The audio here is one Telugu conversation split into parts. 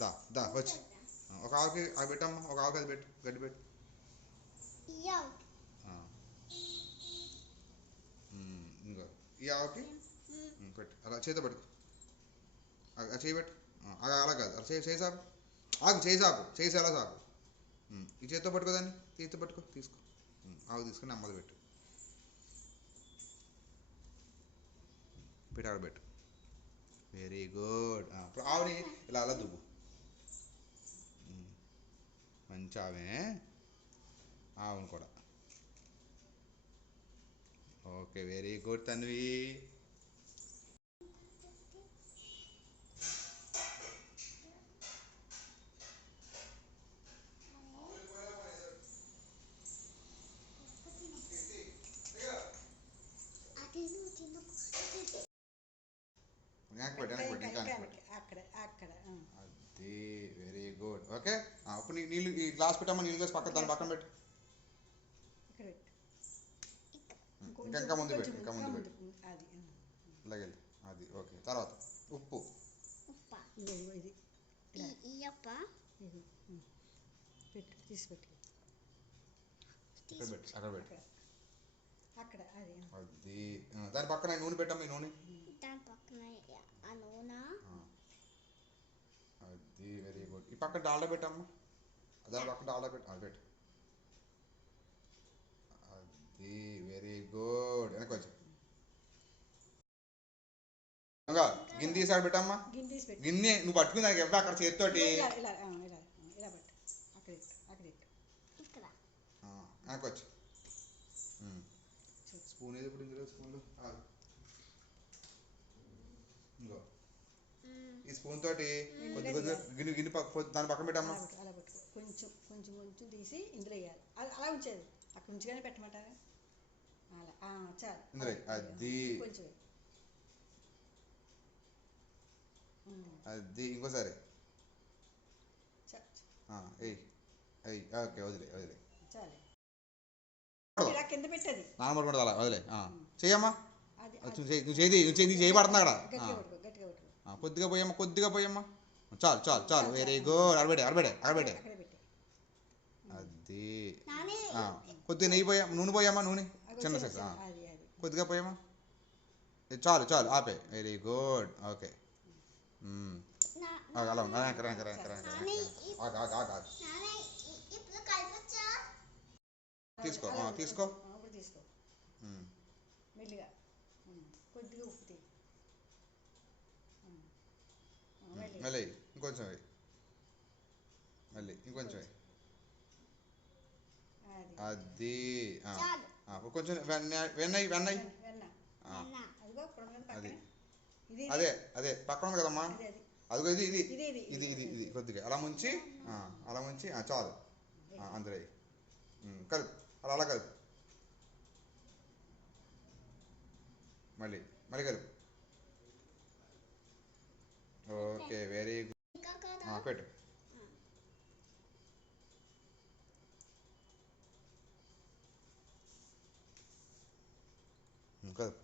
దా దా వచ్చి ఒక ఆవుకి అవి పెట్టమ్మా, ఒక ఆవుకి అది పెట్టు, గడ్డి పెట్టు. ఆ, ఇంకో ఈ ఆవుకి పెట్టు, అలా చేత పట్టుకో, ఆ చేయి పెట్టు. అలా కాదు, అలా చేయి సాపు, ఆకు చేయి సాపు, చేసి అలా సాపు. ఈ చేతితో పట్టుకోదాన్ని, చేతితో పట్టుకో, తీసుకో. ఆవు తీసుకుని అమ్మది పెట్టు, పెట్టి ఆడ పెట్టు. Very good. ఇప్పుడు ఆవుని ఇలా అలా దువ్వు. మంచి ఆవే, ఆవును కూడా. Okay, very good Tanvi. వెనక్కి పెట్టు, వెనక్కి పెట్టు, ఇంకా వెనక్కి పెట్టు. అక్కడ అక్కడ అది వెరీ గుడ్. ఓకే, ఇప్పుడు నీళ్ళు ఈ గ్లాస్ పెట్టమ్మా, నీళ్ళు గ్లాస్ పక్కన, దాని పక్కన పెట్టు. ఇంకా ఇంకా ముందు పెట్టు, ఇంకా ముందు పెట్టు. ఇలాగే అది. ఓకే, తర్వాత ఉప్పు. ఇది పెట్టు, తీసి పెట్టు, ఇక్కడ పెట్టు, అక్కడ పెట్టు. అక్కడ అది దాని పక్కన నూనె పెట్టమ్మా, ఈ నూనె. దాని పక్కన ఆ నూనె. అది వెరీ గుడ్. ఈ పక్కన డాల్డా పెట్టమ్మా, దాని పక్కన డాల్డా పెట్టు, అది పెట్టు. అది వెరీ గుడ్. వెనక్కి వచ్చి గిన్నె తీసాడు పెట్టమ్మా. గిన్నె నువ్వు పట్టుకుని దానికి ఇవ్వ అక్కడ చేతితోటి. వెనక్కి వచ్చి స్పూన్ ఏది ఇప్పుడు ఇందులో, స్పూన్లు ఇంకో ఈ స్పూన్ తోటి కొద్ది కొద్దిగా గిన్నె గిన్నె దాని పక్కన పెట్టమ్మా. అలా పెట్టుకో, కొంచెం కొంచెం కొంచెం తీసి ఇందులో వేయాలి. అలా ఉంచేది, అక్కడ ఉంచుగానే పెట్టమంటారా? అలా చాలు ఇందులో అది కొంచెం. అది ఇంకోసారి ఓకే, వదిలే వదిలే. చాలు, ఇలా కింద పెట్టేది నానబడుకుంటుంది, అలా వదిలే. చెయ్యమ్మా, నువ్వు చేయబడుతున్నా అక్కడ. కొద్దిగా పోయమ్మా, కొద్దిగా పోయమ్మా. చాలు చాలు చాలు, వెరీ గుడ్. అరబెడే అరబెడే అరబెడే. అది కొద్దిగా నెయ్యి పోయా, నూనె పోయమ్మా, నూనె చిన్న సైజ్ కొద్దిగా పోయమ్మా. చాలు చాలు, ఆపే. Very good. ఓకే, అలా తీసుకో, తీసుకో. తీసుకో మెల్లిగా, కొద్దిగా ఉప్పు తీ, మళ్ళీ ఇంకొంచెం వేయి, మళ్ళీ ఇంకొంచెం వేయి. అది కొంచెం వెన్నయ్యి వెన్నయ్యి. అది అదే అదే పక్కన ఉంది కదమ్మా, అదిగో ఇది ఇది ఇది ఇది ఇది కొద్దిగా అలా ముంచి, అలా ముంచి చాలు. అందులో కలుపు, అలా అలా కలుపు. మళ్ళీ మళ్ళీ కలుపు. Okay, very good. పెట్టు. కలుపు.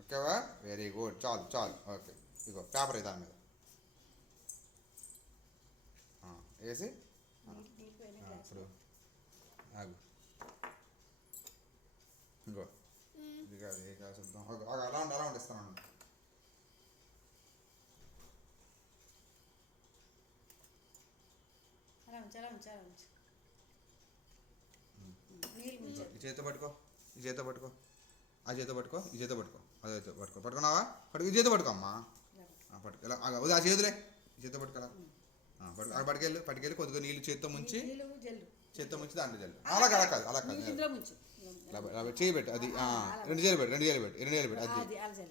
ఓకేవా, వెరీ గుడ్. చాలు చాలు. ఓకే, ఇగో పేపర్ దాని మీద వేసి ఇప్పుడు ఆగు. ఇంకో ఇది కాదు, ఏ కాదు చూద్దాం. అలా ఉండి అలా ఉండిస్తాను. ఈ చేతితో పట్టుకో, ఈ చేతితో పట్టుకో, ఆ చేతితో పట్టుకో, ఈ చేతితో పట్టుకో, అదే చేతితో పట్టుకో. పట్టుకున్నావా? పట్టుకు, ఈ చేతితో పట్టుకో అమ్మా. పట్టుకు ఇలా ఆ చేతులే, ఈ చేతితో పట్టుకోరా. పట్టుకు అక్కడ పట్టుకెళ్ళి పట్టుకెళ్ళి కొద్దిగా నీళ్ళు చేత్తో ముంచి, చేత్తో ముంచి దాంట్లో జల్లు. అలా అలా కాదు, అలా కాదు, చేయి పెట్టు. అది రెండు చేయాలి పెట్టు, రెండు చేయాలి పెట్టు, రెండు చేయాలి పెట్టు.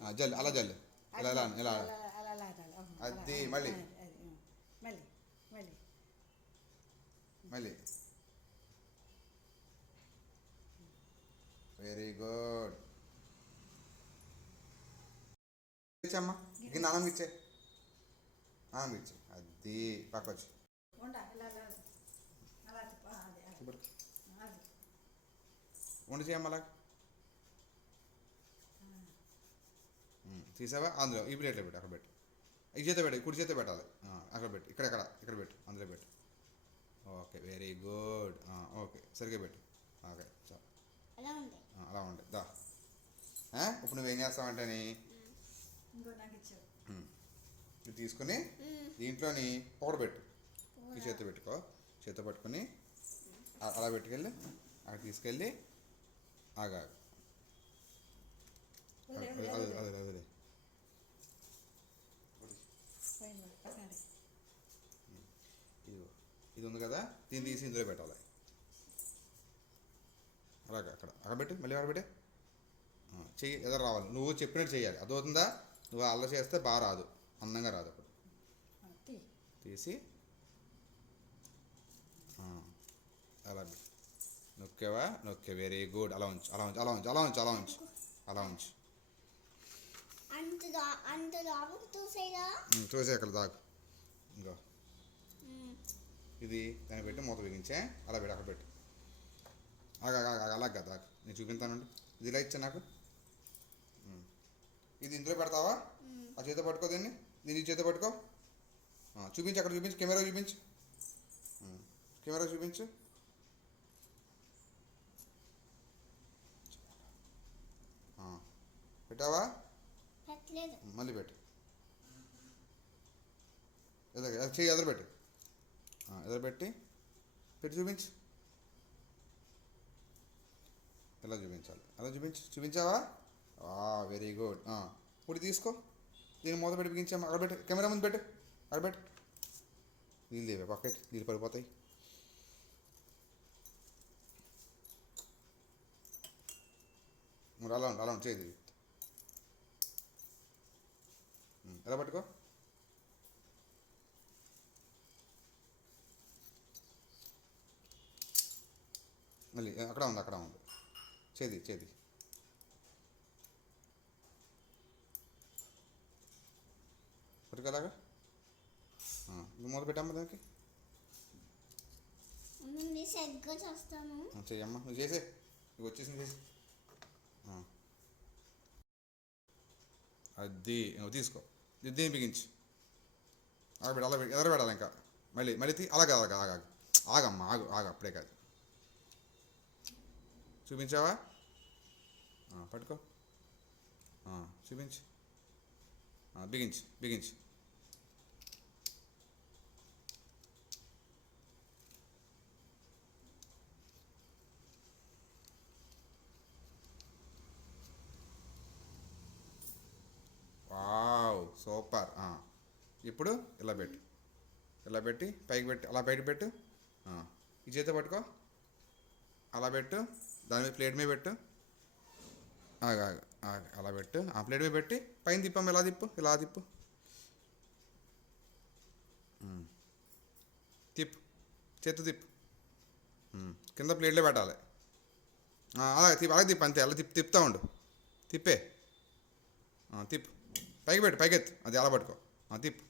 అది జల్లు, అలా జల్లు, ఇలా ఇలా ఇలా. అది మళ్ళీ మళ్ళీ. Very good. ఇచ్చమ్మా, గిన్నె అన్నం ఇచ్చే, అన్నం ఇచ్చే. అది పక్క వచ్చి వండి చేయమ్మా అలా. తీసావా? అందులో ఈ ప్లేట్లో పెట్టు, అక్కడ పెట్టు. ఈ చేత పెట్టు, కుడి చేత పెట్టాలి. అక్కడ పెట్టు, ఇక్కడ పెట్టు, అందులో పెట్టు. Okay, very good. ఓకే, సరిగ్గా పెట్టు. ఓకే, చాలు. ఎలా ఉంది? అలా ఉండే దా. ఇప్పుడు నువ్వేం చేస్తావంటేని ఇంకో నాకు ఇచ్చావు. ఇది తీసుకొని దీంట్లోని ఒకటి పెట్టు. ఈ చేత పెట్టుకో, చేత పట్టుకొని అలా పెట్టుకెళ్ళి అక్కడ తీసుకెళ్ళి ఆగా. వదిలే, అదే వదిలే, అదే వదిలే. అదే పోయింది, పక్కనది. ఇది ఉంది కదా, దీన్ని తీసి ఇందులో పెట్టాలి. అలాగే అక్కడ అక్కడ పెట్టి మళ్ళీ అక్కడ పెట్టి చెయ్యి ఎదురు రావాలి. నువ్వు చెప్పినట్టు చేయాలి, అదవుతుందా? నువ్వు అలా చేస్తే బాగా రాదు, అందంగా రాదు. అప్పుడు తీ. తీసి అలా పెట్టు. నొక్కేవా? నొక్కే, వెరీ గుడ్. అలా ఉంచు, అలా ఉంచు, అలా ఉంచు, అలా ఉంచు, అలా ఉంచు, అలా ఉంచు. అంత లోపలికి చూసేదా? చూసే అక్కడ దాకు. ఇంకో ఇది దాన్ని పెట్టి మూత బిగించే, అలా పెట్టు, అక్కడ పెట్టు. అలా కదా దాకు, నేను చూపిస్తానండి. ఇది ఇలా ఇచ్చా నాకు. ఇది ఇందులో పెడతావా? ఆ చేత పట్టుకో, దీన్ని చేత పట్టుకో. చూపించు, అక్కడ చూపించు, కెమెరా చూపించు, కెమెరా చూపించు. పెట్టావా? పెట్టలేదు. మళ్ళీ పెట్టు. చెయ్యి ఎదురుపెట్టు, ఎదురుపెట్టి పెట్టి చూపించు. ఎలా చూపించాలి? అలా చూపించావా? Very good. ఇప్పుడు తీసుకో, దీన్ని మూత పెట్టి బిగించాము. అక్కడ పెట్టు, కెమెరా ముందు పెట్టు, అక్కడ పెట్టు. నీళ్ళు లేవే పక్కటి, నీళ్ళు పడిపోతాయి. అలా ఉండు చేయి. ఎలా పట్టుకో. మళ్ళీ అక్కడ ఉంది చేది. పట్టుకోలాగా మూత పెట్టమ్మా దానికి. నేను సరిగ్గా చేస్తాను. చెయ్యమ్మా, నువ్వు చేసే, నువ్వు వచ్చేసింది చేసి. అది నువ్వు తీసుకో, దీన్ని బిగించు. అలా పెట్టి ఎదర పెట్టాలి. ఇంకా మళ్ళీ అలాగే ఆగమ్మా, ఆగు అప్పుడే కాదు. చూపించావా? పట్టుకో, చూపించు. బిగించు. Wow, super. ఇప్పుడు ఇలా పెట్టి పైకి పెట్టి అలా బయట పెట్టు. ఈ చేత పట్టుకో, అలా పెట్టు, దాని మీద ప్లేట్ మీద పెట్టు. అలా పెట్టు, ఆ ప్లేట్ మీద పెట్టి పైన తిప్పమ్మ, ఇలా తిప్పు. చేతు తిప్పు. కింద ప్లేట్లో పెట్టాలి. అలాగే తిప్పు అంతే. అలా తిప్పుతూ ఉండు, తిప్పే. తిప్పు, పైకెత్తు. అది అలా పట్టుకో, తిప్పు.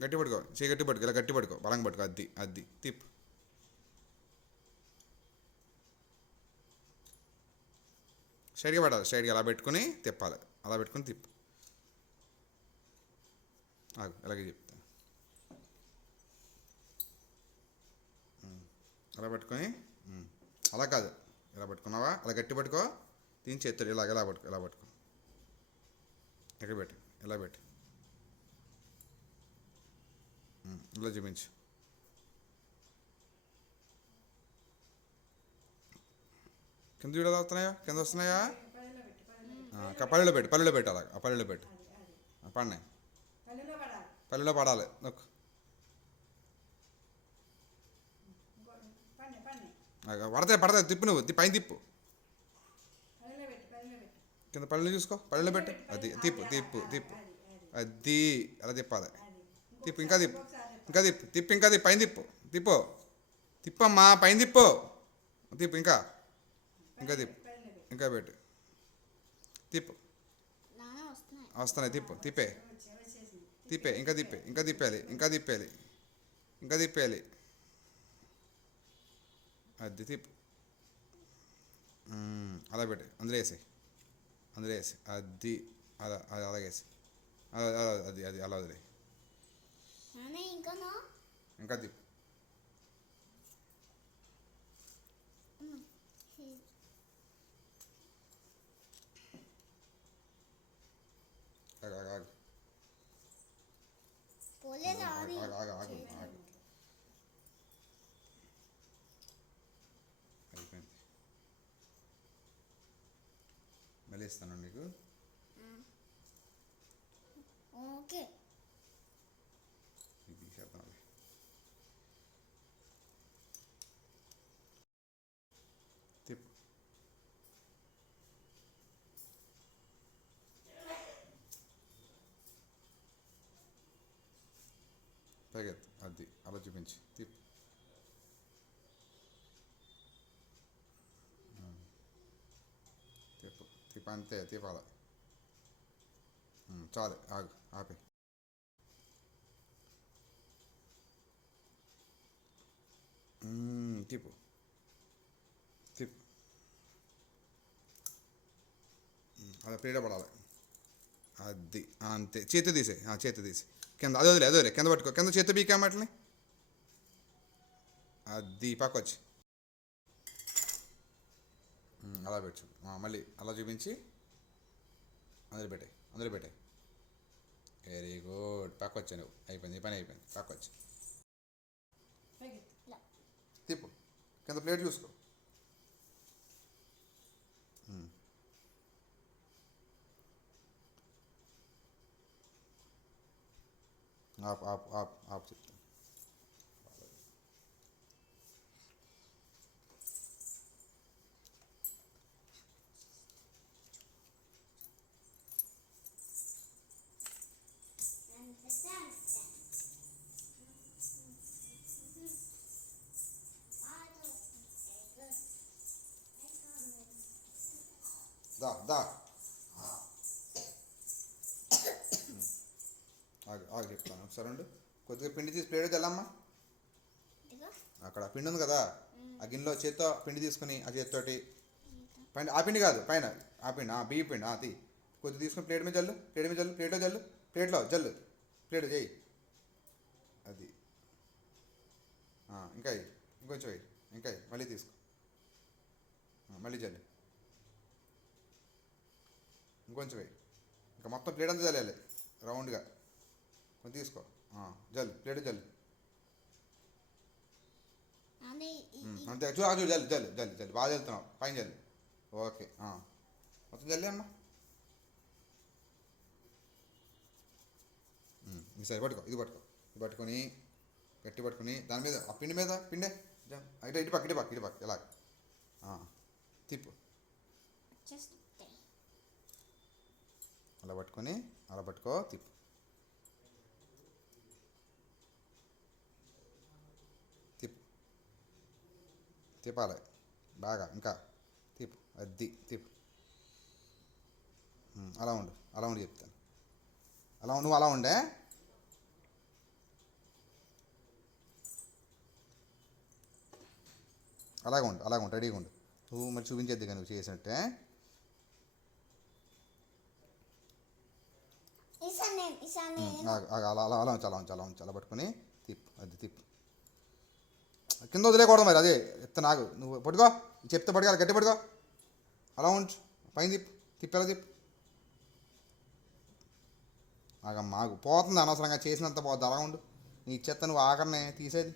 గట్టి పట్టుకో, చేయి గట్టి పట్టుకో, ఇలా గట్టి పట్టుకో, బలంగా పట్టుకో. అది తిప్పు. స్ట్రైట్గా పెట్టాలి, స్ట్రైట్గా అలా పెట్టుకుని తిప్పాలి. అలా పెట్టుకుని తిప్పు. ఇలాగే చెప్తా. అలా పెట్టుకొని అలా కాదు, ఇలా పట్టుకున్నావా? అలా గట్టి పట్టుకో. దీని చేతులు ఇలా పట్టుకో. ఎక్కడ పెట్టు, ఇలా పెట్టు. ఇలా చూపించు. కింద వీడియోలు వస్తున్నాయా? కింద వస్తున్నాయా? పల్లెలో పెట్టు. అలా ఆ పల్లెలో పెట్టు. పడినాయి, పల్లెలో పడాలి. నొక్కు. పడతాయి. తిప్పు, నువ్వు పైన తిప్పు. కింద పల్లెలు చూసుకో, పల్లెలో పెట్టు. అది తిప్పు. అది అలా తిప్పాలి. తిప్పు, ఇంకా తిప్పు. పైన తిప్పమ్మా, పైన తిప్పు. ఇంకా పెట్టు. తిప్పు. వస్తున్నాయి. తిప్పే. ఇంకా తిప్పాలి. అది తిప్పు. అలా పెట్టు, అందులో వేసాయి, అందులో వేసి అది అలా అది అలాగే వేసి అది అలా వదిలే. నాన్న ఇంకానా ఇంకా తిప్పు. ఆగు ఆగు ఆగు పోలేదు ఆగు ఆగి ఆగు ఆగు ఆగు. అయిపోయింది. మళ్ళీ ఇస్తాను నీకు. ఓకే ఇది తీసేద్దాం. తిప్పు. పైకెత్తు, అది అలా చూపించి తిప్పు. తిప్పు తిప్పు, అంతే తిప్పాలి. చాలు, ఆగు, ఆపే. తిప్పు తిప్పు. అలా ప్లేట్ పడాలి. అది అంతే. చేతి తీసే, చేతి తీసి కింద అది వదిలే, అది వదిలే, కింద పట్టుకో, కింద చేతి బీకామట్లని. అది పక్కొచ్చి అలా పెట్టు. మళ్ళీ అలా చూపించి అందులో పెట్టాయి, అందులో పెట్టాయి. వెరీ గుడ్, పక్కొచ్చా నువ్వు. అయిపోయింది, ఈ పని అయిపోయింది. పక్కొచ్చి తిప్పు, కింద ప్లేట్ చూసుకో. ఆప్ ఆప్ ఆప్ ఆప్ చెప్తాను. దా దా ఆగు ఆగు చెప్తాను ఒకసారి ఉండు. కొద్దిగా పిండి తీసి ప్లేట్ తెల్లమ్మా. ఇదిగో అక్కడ పిండి ఉంది కదా, ఆ గిన్నెలో చేత్తో పిండి తీసుకుని ఆ చేతితోటి పైన, ఆ పిండి కాదు పైన, ఆ పిండి, బియ్య పిండి తీ. కొద్దిగా తీసుకుని ప్లేట్ మీద జల్లు, ప్లేట్ మీద జల్లు, ప్లేట్లో జల్లు, ప్లేట్లో జల్లు, ప్లేట్ చేయి. అది ఇంకా వెయ్యి, ఇంకొంచెం వెయ్యి, ఇంకా వెయ్యి, మళ్ళీ తీసుకో, మళ్ళీ జల్లు, ఇంకొంచెం వెయ్యి. ఇంకా మొత్తం ప్లేట్ అంతా జల్లాలి రౌండ్గా. కొంచెం తీసుకో, జల్లు, ప్లేట్ జల్లు. నాన్న అంతే, చూడు చూడు, జల్లు జల్లు జల్లు జల్లు, బాగా జల్లుతున్నావు, పైన జల్లు. ఓకే, మొత్తం జల్లి అమ్మా. సరే పట్టుకో, ఇది పట్టుకో, ఇది పట్టుకొని గట్టి పట్టుకొని దాని మీద, ఆ పిండి మీద పిండే అయితే ఇటు పక్క, ఇటు పక్క, ఇటు పక్క ఇలా తిప్పు. వచ్చేస్తాయి అలా పట్టుకొని అలా పట్టుకో, తిప్పు. తిప్పు తిప్పాలి బాగా, ఇంకా తిప్పు, అది తిప్పు. అలా ఉండు, అలా ఉండి చెప్తాను. అలా నువ్వు అలా ఉండే. అలాగే ఉండు, అలాగే ఉండు, రెడీగా ఉండు. నువ్వు మరి చూపించేద్ది కానీ నువ్వు చేసినట్టే. అలా అలా అలా ఉంచు, అలా ఉంచు, అలా ఉంచు, అలా పట్టుకొని తిప్పు, అది తిప్పు. కింద వదిలేకూడదు మరి, అదే చెప్తా. నాకు నువ్వు పట్టుకో, చెప్తే పట్టుకోవాలి, గట్టి పట్టుకో. అలా ఉంచు, పైన తిప్పు, తిప్పేలా తిప్పు. ఆగు పోతుంది, అనవసరంగా చేసినంత పోద్ది. అలా ఉండు, నీ చెత్త నువ్వు ఆఖరినే తీసేది.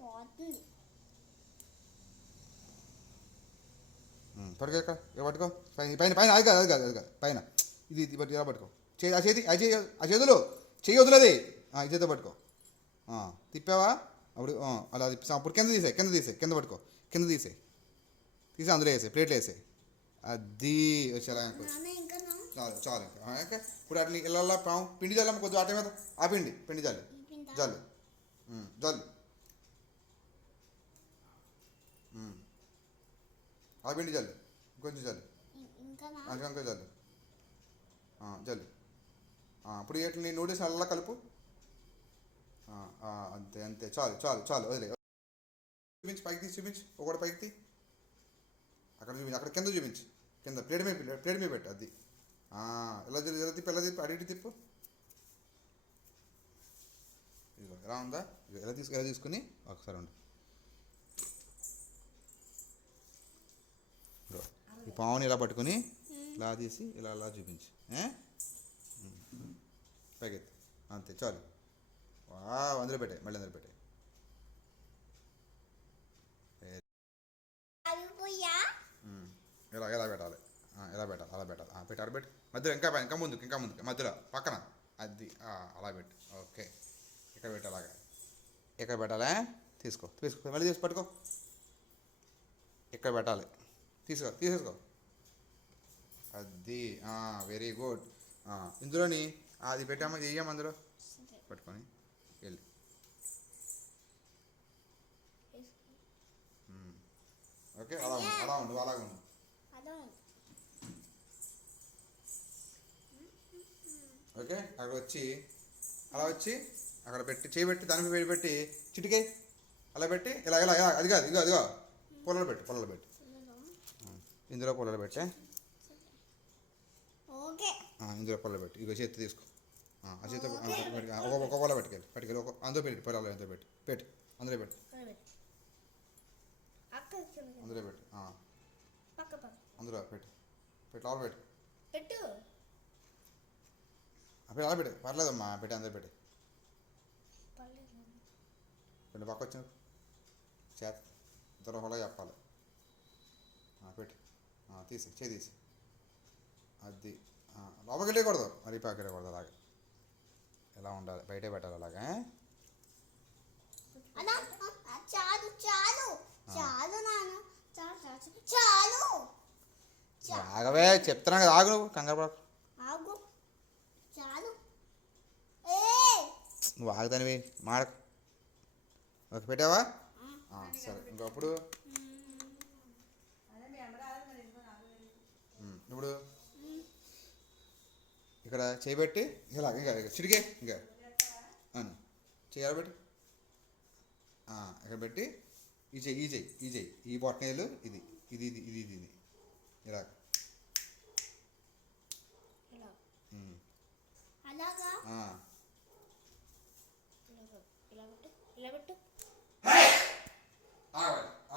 పోతుంది పట్టుకో, ఇక్కడ పట్టుకో, పైన పైన పైన, అది కాదు, అది కాదు, అది కాదు, పైన ఇది ఇది పట్టు, ఇలా పట్టుకో. ఆ చేతి, ఆ చేతులు, చెయ్యి వదిలేది, ఈ చేతితో పట్టుకో. తిప్పావా అప్పుడు, అలా తిప్పి అప్పుడు కింద తీసే, కింద తీసే, కింద పట్టుకో, కింద తీసే, తీసి అందులో వేసే, ప్లేట్లో వేసే. అది వచ్చేలా నాన్న ఇంకానా చాలు చాలు. ఇంకా ఇప్పుడు అట్లా ఇళ్ళల్లో పిండి జల్లమ్మ, కొద్దిగా ఆట మీద ఆ పిండి జల్లు, అయిపోయిందా జల్లు, జల్లు. ఆ పిండి జల్లు, ఇంకొంచెం జల్లు, ఇంకానా ఇంకా జల్లు, జల్లు. ఇప్పుడు వీటిని నూడిల్స్ అలా కలుపు. అంతే. అంతే అంతే చాలు చాలు చాలు వదిలే. చూపించు, పైకి తీసి చూపించు, ఒకటి పైకి తీ. అక్కడ చూపించు, అక్కడ కింద చూపించు, కింద ప్లేట్ మీద పెట్టు అది. ఎలా తిప్పు, ఎలా తిప్పు, అటు ఇటు తిప్పు. ఇదిగో ఎలా ఉందా, ఇదిగో ఎలా తీసుకుని ఒకసారి ఉండు. ఇదిగో ఈ పావుని ఇలా పట్టుకుని ఇలా తీసి ఇలా ఇలా చూపించు. పైకెత్తి, అంతే చాలు. అందులో పెట్టే, మళ్ళీ అందులో పెట్టే. అయిపోయా ఎలా పెట్టాలి, ఎలా పెట్టాలి, అలా పెట్టాలి. పెట్టి ఆడ పెట్టి మధ్యలో ఇంకా పైన, ఇంకా ముందుకు మధ్యలో పక్కన అది అలా పెట్టు. ఓకే, ఇక్కడ పెట్టు, అలాగా ఇక్కడ పెట్టాలా. తీసుకో మళ్ళీ తీసి పట్టుకో. ఇక్కడ పెట్టాలి, తీసేసుకో. అది వెరీ గుడ్. ఇందులోని అది పెట్టామా, చెయ్యాము అందులో పట్టుకొని వెళ్ళి. ఓకే, అలా ఉండు అలాగే ఉండు. ఓకే, అక్కడ వచ్చి అలా వచ్చి అక్కడ పెట్టి చేయబెట్టి దాని మీద పెట్టి చిటికే అలా పెట్టి ఇలా అది కాదు, ఇదిగో పొలలో పెట్టు. ఇందులో పొలలో పెట్టే. ఓకే ఇందులో పొలలో పెట్టి ఇగో చేతి తీసుకో. ఆ చేతి ఒక పొల పట్టుకెళ్ళి అందులో పెట్టి పొలాలు అందులో పెట్టి అందులో పెట్టు. అందులో పెట్టు, అందులో పెట్టి ఆలు పెట్టు. అలా పెట్టు, పర్లేదమ్మా, పెట్టి అందరూ పెట్టి పక్క వచ్చిన చేత ఇద్దరు హోలా చెప్పాలి. పెట్టి తీసి అది లోపలికి వెళ్ళకూడదు, మరి పక్కకి వెళ్ళకూడదు. అలాగే ఎలా ఉండాలి, బయటే పెట్టాలి అలాగే. ఆగవే, చెప్తున్నా కదా, ఆగు, నువ్వు కంగారు పడకు. నువ్వు ఆగుతానివి మాడకు. ఓకే, పెట్టావా. సరే, ఇంకప్పుడు ఇప్పుడు ఇక్కడ చేయబెట్టి ఇంకా చిరిగే ఇంకా చేయాలి పెట్టి ఇక్కడ పెట్టి ఈ చెయ్యి ఈ బొట్టనేలు ఇది ఇది ఇది ఇది ఇది ఇది ఇలా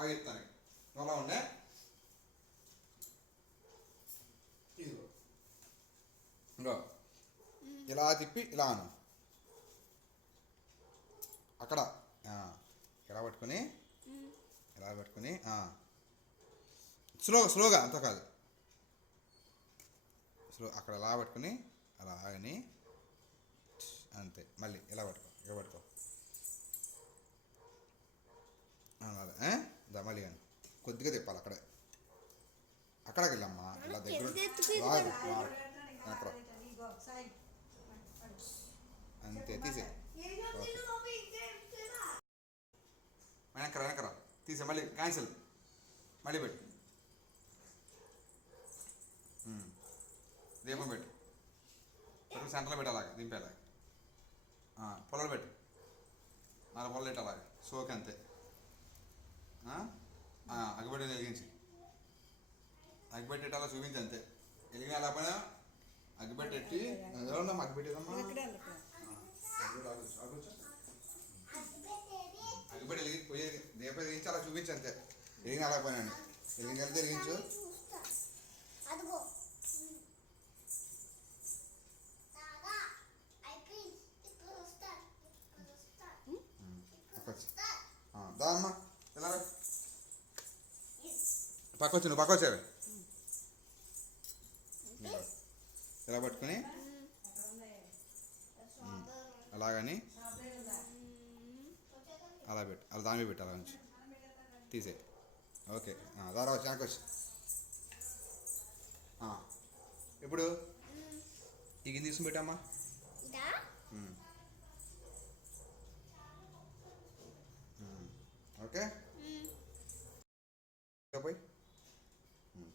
ఆగిస్తాను. అలా ఉండే ఇదిగో ఇంకో ఇలా తిప్పి ఇలా అను. అక్కడ ఇలా పట్టుకొని స్లోగా అంత కాదు, అక్కడ ఇలా పట్టుకొని అలా ఆగని అంతే. మళ్ళీ ఇలా పట్టుకో అలాగే మళ్ళీ కానీ కొద్దిగా తిప్పాలి. అక్కడికి వెళ్ళమ్మా, ఇలా దగ్గర అంతే తీసే. వెనకరా తీసే, మళ్ళీ క్యాన్సిల్, మళ్ళీ పెట్టు. దీపం పెట్టు సెంటర్లో పెట్టు, అలాగే దింపేలాగా. పొలాలు పెట్టు, 4 పొలాలు పెట్టు అలాగే. సోకి అంతే. అగ్గిపెట్టి వెలిగించి అగ్గిపెట్టేట అలా చూపించి అంతే. వెలిగిన అలా పైన అగ్గిపెట్టి ఎలా ఉందమ్మా, అగ్గిపెట్టేదమ్మా, అగ్గిపెట్టి వెలిగి పోయి దీపం వెలిగించి అలా చూపించి అంతే. వెలిగిన అలా పైన వెలిగించి వెలిగించు. దా అమ్మా, ఎలా పక్క వచ్చారు ఇలా పట్టుకుని అలాగని అలా పెట్టు, అలా దాని మీద పెట్టు, అలా నుంచి తీసే. ఓకే, దారా వచ్చి నాకు వచ్చి. ఇప్పుడు ఈ గిన్నె తీసుకుని పెట్టమ్మా. ఓకే, పోయి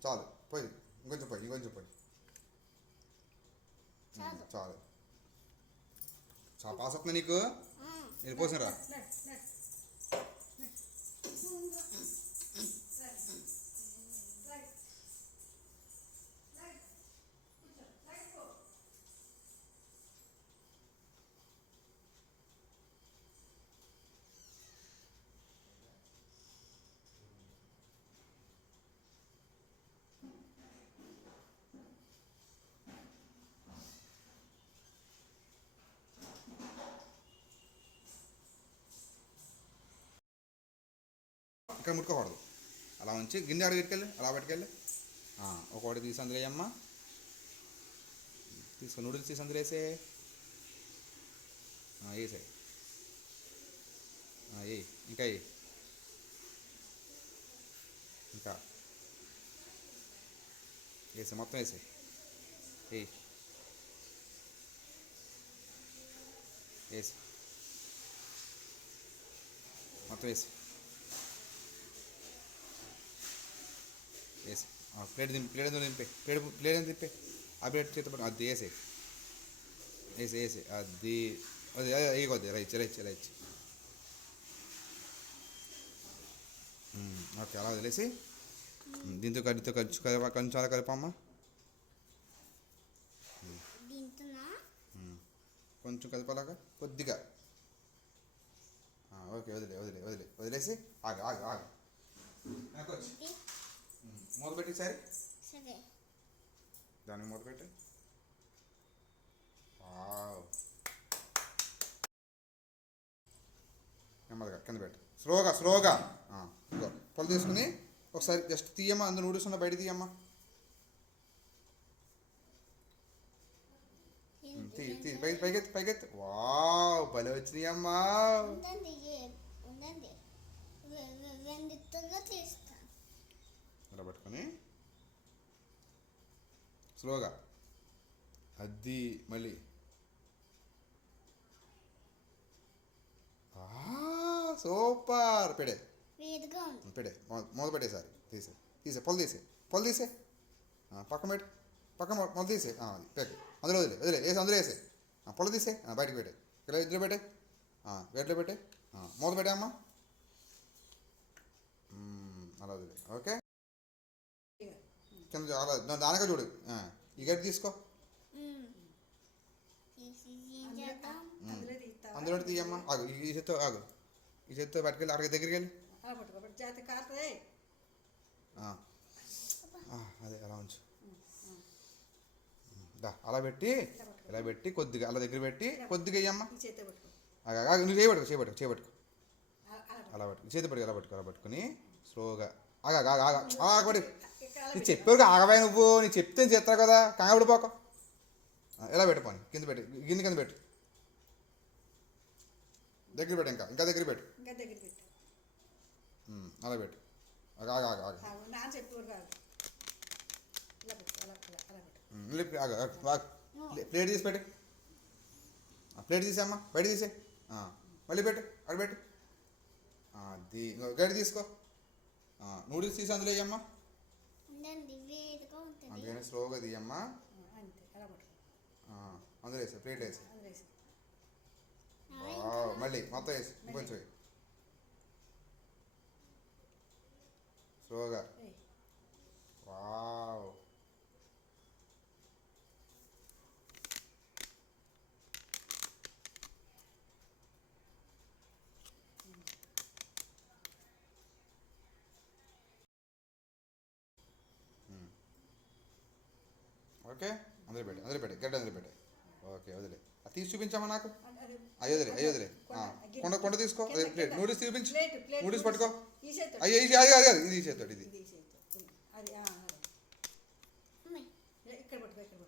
చాలు, పోయి ఇంకొంచెం పోయి చాలు. చాలా పాస్ అవుతుంది నీకు. ఇది పోసినరా ఇక్కడ ముట్టుకోకూడదు. అలా ఉంచి గిన్నె అడుగు పెట్టుకెళ్ళి అలా పట్టుకెళ్ళి ఒకటి తీసి అందులో వేయమ్మా. తీసుకో నూడిల్స్ తీసి అందులో వేసే వేసే వేయి ఇంకా వేయి ఇంకా వేసే మొత్తం వేసే వేయి వేసి మొత్తం వేసి వేసి ప్లేట్ దింపి ప్లేట్ ఎందుకు దింపే ప్లేట్ ఎందుకు తిప్పే ఆ ప్లేట్ చేత పట్టు అది వేసే వేసి వేసి అది అది వేయకొద్ది రైచి రైచి రైచి ఓకే అలా వదిలేసి దీంతో కడితో కొంచెం అలా కలిపమ్మా. దీంతోనా కొంచెం కలపాలాగా కొద్దిగా ఓకే వదిలేసి ఆగు ఆగు ఆగు వెనకొచ్చి ఇది మూత పెట్టి సరే సరే దాన్ని మూత పెట్టి నెమ్మదిగా కింద పెట్టు స్లోగా ఇగో పొలు తీసుకుని ఒకసారి జస్ట్ తీయమ్మా. అందులో నూడిల్స్ ఉన్న బయట తీయమ్మా. తీ పైకెత్తి వావ్ భలే వచ్చినాయమ్మా. ఉండండి ఉండండి రెండిట్టుగా తీస్తా. అలా పట్టుకొని స్లోగా అది మళ్ళీ సూపర్ పెడే వేడిగా ఉంది. పెడే మూత పెట్టేసారి తీసే పొలు తీసే పక్కన పెట్టు పక్కన మొదలు తీసే అది పెట్టి అందులో వేసి అందులో వేసే పొల తీసే బయటకు పెట్టే ఇలా ఇద్దరు పెట్టే వేట్లో పెట్టే మూత పెట్టే అమ్మా. అలా వదిలే ఓకే కింద అలా దానిగా చూడు ఈ గడ్డి తీసుకో తీసి ఏం చేద్దాం? అందులో తీస్తావా? అందులో తీయమ్మా. ఆగు ఈ చేత్తో పట్టుకెళ్ళి అక్కడికి దగ్గరికి వెళ్ళి అలా పట్టుకో జాతి కారుతుంది. అదే అలా ఉంచు. అలా పెట్టి ఇలా పెట్టి కొద్దిగా అలా దగ్గర పెట్టి కొద్దిగా వేయమ్మా. ఈ చేతితో పట్టుకో. నువ్వు చేపట్టుకో అలా పట్టుకు చేతి పట్టుకు అలా పట్టుకుని స్లోగా ఆగబడి నీ చెప్పావు ఆగబాయి నువ్వు నీ చెప్తే చేస్తావు కదా కంగాపడిపోక. ఎలా పెట్టుకోని కింద పెట్టి గిన్నె కింద పెట్టు దగ్గర పెట్టు ఇంకా దగ్గర పెట్టు ఇంకా దగ్గర పెట్టు. అలా పెట్టు నాన్న చెప్పేవారు కాదు. ఇలా పెట్టు అలా పెట్టు. ప్లేట్ తీసి పెట్టు ప్లేట్ తీసేమ్మా బయట తీసే మళ్ళీ పెట్టు అక్కడ పెట్టు అది గడి తీసుకో నూడిల్స్ తీసి అందులో వేయమ్మా. ఉండండి వేడిగా ఉంటుంది. అందుకని స్లోగా తీయమ్మా. అంతే అలా పట్టుకో. అందులో వేసా ప్లేట్ వేసి అందులో వేసి. మళ్ళీ మొత్తం వేసి ఇంకొంచెం వేయి స్లోగా. ఏయ్. వావ్ ఓకే అందులో పెట్టే గడ్డ అందులో పెట్టే ఓకే వదిలే అది తీసి చూపించమ్మా నాకు. అది అయ్యోదిలే కొండ తీసుకో అదే ప్లేట్ నూడిల్స్ చూపించు ప్లేట్ నూడిల్స్ పట్టుకో. ఈ చేతితో. అయ్యో ఇది చేస్తాడు ఇది ఇది ఈ చేతితో. అది అదే. అమ్మాయి ఇక్కడ పట్టుకో ఇక్కడ.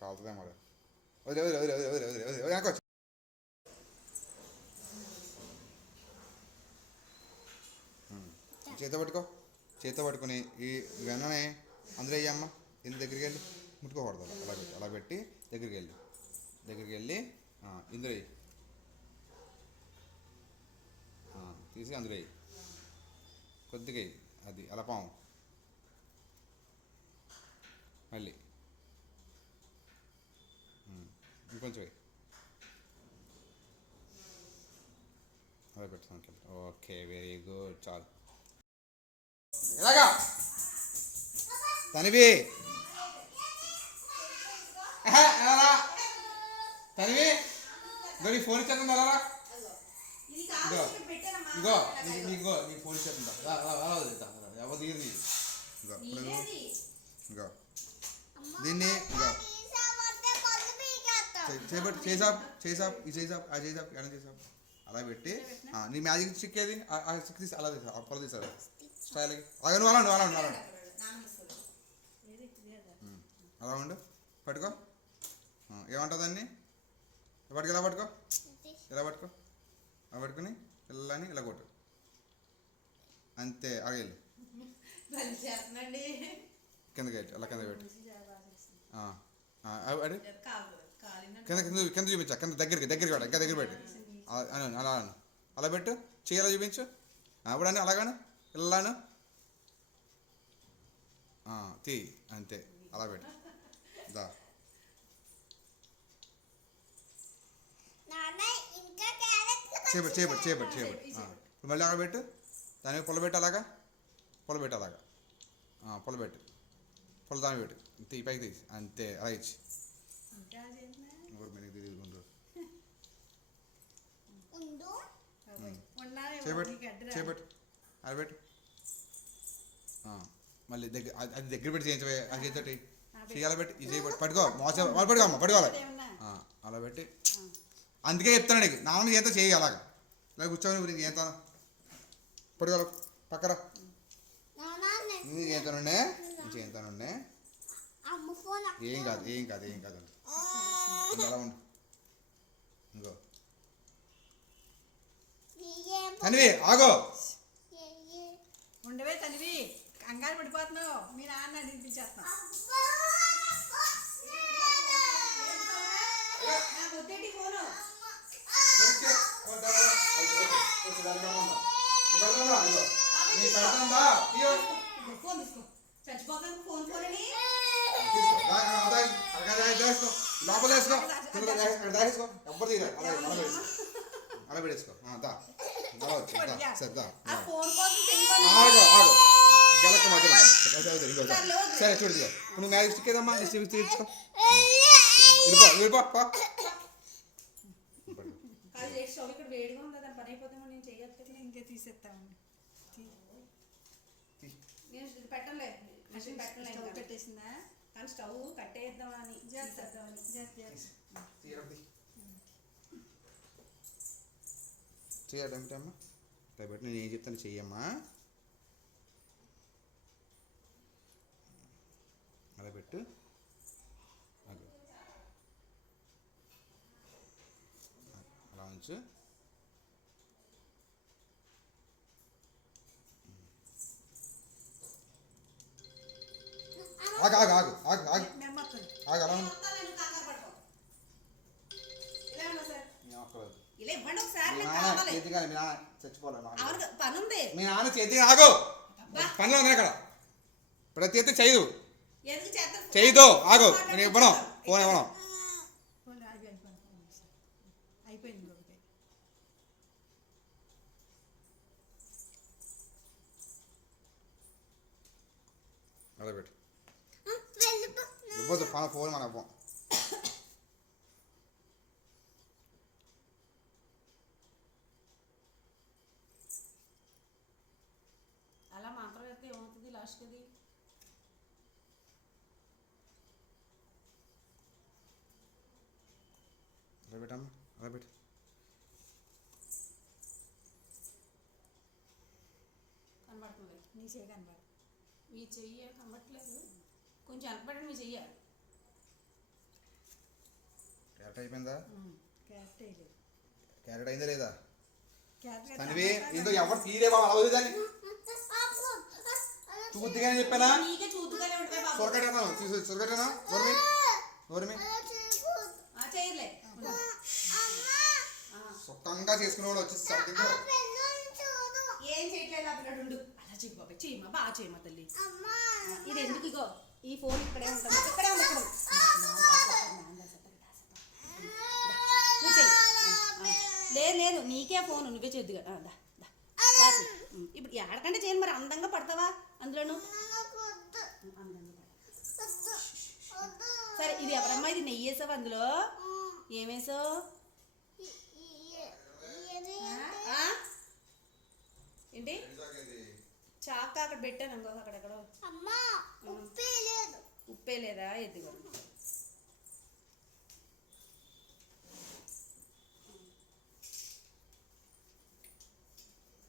కాలుతుందే మరి వదిలే వెనకొచ్చు. చేతితో పట్టుకుని ఈ వెన్ననే అందులో వేయమ్మా. ఇంటి దగ్గరికి వెళ్ళి ముట్టుకోకూడదు అలా పెట్టి దగ్గరికి వెళ్ళి ఇందులో వేయి తీసి అందులో వేయి కొద్దిగా వేయి అది అలా పాము మళ్ళీ ఇంకొంచెం వేయి అలా పెట్టుతాను. ఓకే, వెరీ గుడ్, చాలు. ఇలాగా తనివి తనివి ఇగో నీ ఫోన్ ఇచ్చేస్తుందా అలా ఇగో ఇగో ఇగో నీ ఫోన్ ఇచ్చేస్తుందా ఎవరు దిగదు ఇగో ఇగో దీన్ని ఇగో చేపట్టు చేసాప్ ఇది చేసాప్ ఆ చేసాప్ ఎడ చేసాప్ అలా పెట్టి నీ మ్యాజిక్ స్టిక్ ఏది ఆ స్టిక్ తీసి అలా తీసా పొల తీసాడు స్టైల్ అలా అలా అలా అలా అలా ఉండు పట్టుకో ఏమంటుంది అన్ని పట్టుకో ఇలా పట్టుకో ఇలా పట్టుకో అలా పట్టుకుని పిల్లని ఇలా కొట్టు అంతే అగేళ్ళు కిందకి పెట్టి అలా కింద పెట్టు అడి కింద కింద కింద చూపించా కింద దగ్గరికి పెట్టు ఇంకా దగ్గర పెట్టు అలా అలా పెట్టు చెయ్యాలా చూపించు అప్పుడని అలాగాను పిల్లాను తీ అంతే అలా పెట్టు దా చేపట్టు మళ్ళీ అక్కడ పెట్టు దాని పొలబెట్టు అలాగా పొలబెట్టు అలాగా పొలబెట్టు పొల దాని పెట్టు తీ పైకి తీసి అంతే అలా ఇచ్చి చేపట్టు అది పెట్టు మళ్ళీ దగ్గర అది దగ్గర పెట్టి చేయించవే ఆ చేతోటి చేయాలి పెట్టి ఇది చేయబట్టి పట్టుకో మోస పట్టుకో అమ్మ పట్టుకోవాలి అలా పెట్టి అందుకే చెప్తాను నీకు నాన్న చేత చేయి అలాగా ఇలా కూర్చోని గురించి చేస్తాను పట్టుకోవాలి పక్కరా నువ్వు చేస్తానుండే చేస్తానుండే ఏం కాదు అలా ఉండు ఇంకో తనివి ఆగో ఉండవే తనివి కంగారు పడిపోతున్నావు మీ నాన్న అడిగిపించేస్తున్నావు లోపల వేసుకో ఎవ్వరు తీరా అలా పెట్టేసుకో సరే గెలక్క మధ్యలో సరే చూడు నువ్వు మ్యాజిక్ స్టిక్ ఏదమ్మా తీసుకో వెళ్ళిపో పెట్టేసిందా కానీ స్టవ్ కట్టేద్దామని చేయటమ్మా కాబట్టి నేను ఏం చెప్తాను చెయ్యమ్మా అలా పెట్టు అలా ఉంచు ఆగు ఆగు ఆగు ఆగు ఆగు ఆగు అలా మీ నాన్న చేతి ఆగు పనిలో ఉంది అక్కడ ప్రతి ఎత్తు చేయదు చేయదు ఆగు నేను ఇవ్వను ఫోన్ ఇవ్వను అయిపోయింది అలా పెట్టు ఇవ్వద్దు ఫోన్ మన ఇవ్వం అలా మాత్రం అయితే ఏమవుతుంది లాస్ట్కి అలా పెట్టమ్మా అలా పెట్టు కనబడుతుంది నీ చెయ్యి కనబడు మీ చెయ్యి కనబడట్లేదు కొంచెం అనపడండి మీ చెయ్యి క్యారెట్ అయిపోయిందా క్యారెట్ వేయలేదు క్యారెట్ అయిందా లేదా క్యారెట్ తనివి ఇందో ఎవరు తీరే బాబు అలా వదిలేదాన్ని చూద్దిగానే చెప్పానా నీకే చూద్దుగానే ఉంటాయి బాబు సొరకట్టేనా సొరకట్టేనా నోర్మి నోర్మి చేయలే సుఖంగా చేసుకునేవాడు వచ్చి ఏం చేయట్లేదు ఆ పిల్లడు అలా చెయ్యి బాబాయ్ చేయమ్మా బాగా చేయమ్మా తల్లి ఇది ఎందుకు ఇగో ఈ ఫోన్ ఇక్కడే ఉంటుంది ఇక్కడే ఉంది ఇక్కడ నువ్వు చెయ్యి లేదు లేదు నీకే ఫోన్ నువ్వే చేద్దుగా దా దా బాగా చెయ్. ఇప్పుడు ఎక్కడికంటే చేయాలి మరి అందంగా పడతావా అందులోను అందంగా పడ. సరే ఇది ఎవరమ్మా ఇది నెయ్యి వేసావు అందులో ఏమేసావు ఏంటి చాక అక్కడ పెట్టాను ఇంకొక అక్కడెక్కడో అమ్మా ఉప్పే లేదు. ఉప్పే లేదా ఎద్దుగా